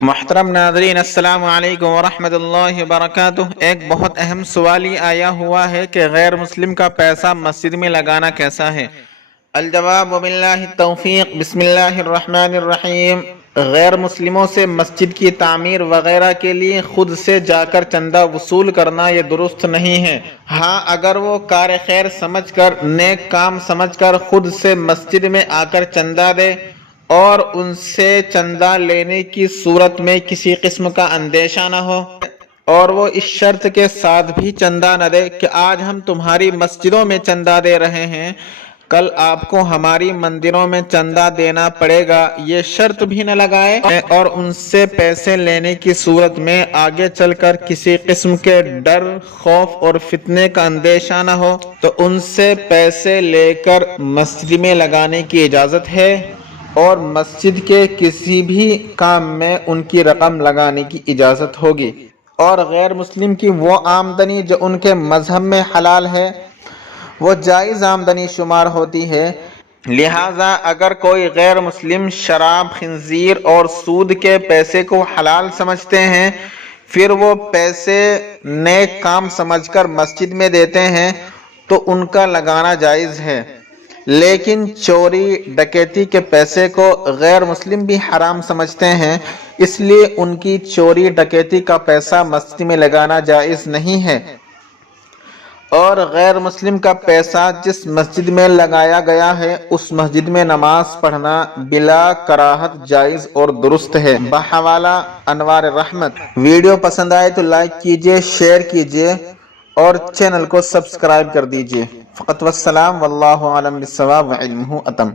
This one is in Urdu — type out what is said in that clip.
محترم ناظرین، السلام علیکم ورحمۃ اللہ وبرکاتہ۔ ایک بہت اہم سوال یہ آیا ہوا ہے کہ غیر مسلم کا پیسہ مسجد میں لگانا کیسا ہے؟ الجواب وباللہ التوفیق۔ بسم اللہ الرحمن الرحیم۔ غیر مسلموں سے مسجد کی تعمیر وغیرہ کے لیے خود سے جا کر چندہ وصول کرنا یہ درست نہیں ہے۔ ہاں، اگر وہ کار خیر سمجھ کر، نیک کام سمجھ کر خود سے مسجد میں آ کر چندہ دے اور ان سے چندہ لینے کی صورت میں کسی قسم کا اندیشہ نہ ہو، اور وہ اس شرط کے ساتھ بھی چندہ نہ دے کہ آج ہم تمہاری مسجدوں میں چندہ دے رہے ہیں، کل آپ کو ہماری مندروں میں چندہ دینا پڑے گا، یہ شرط بھی نہ لگائے، اور ان سے پیسے لینے کی صورت میں آگے چل کر کسی قسم کے ڈر، خوف اور فتنے کا اندیشہ نہ ہو تو ان سے پیسے لے کر مسجد میں لگانے کی اجازت ہے، اور مسجد کے کسی بھی کام میں ان کی رقم لگانے کی اجازت ہوگی۔ اور غیر مسلم کی وہ آمدنی جو ان کے مذہب میں حلال ہے وہ جائز آمدنی شمار ہوتی ہے۔ لہٰذا اگر کوئی غیر مسلم شراب، خنزیر اور سود کے پیسے کو حلال سمجھتے ہیں، پھر وہ پیسے نیک کام سمجھ کر مسجد میں دیتے ہیں تو ان کا لگانا جائز ہے، لیکن چوری ڈکیتی کے پیسے کو غیر مسلم بھی حرام سمجھتے ہیں، اس لیے ان کی چوری ڈکیتی کا پیسہ مسجد میں لگانا جائز نہیں ہے، اور غیر مسلم کا پیسہ جس مسجد میں لگایا گیا ہے اس مسجد میں نماز پڑھنا بلا کراہت جائز اور درست ہے۔ بحوالہ انوار رحمت۔ ویڈیو پسند آئے تو لائک کیجئے، شیئر کیجئے اور چینل کو سبسکرائب کر دیجئے۔ فقط والسلام، واللہ اعلم بالصواب وعلمہ اتم۔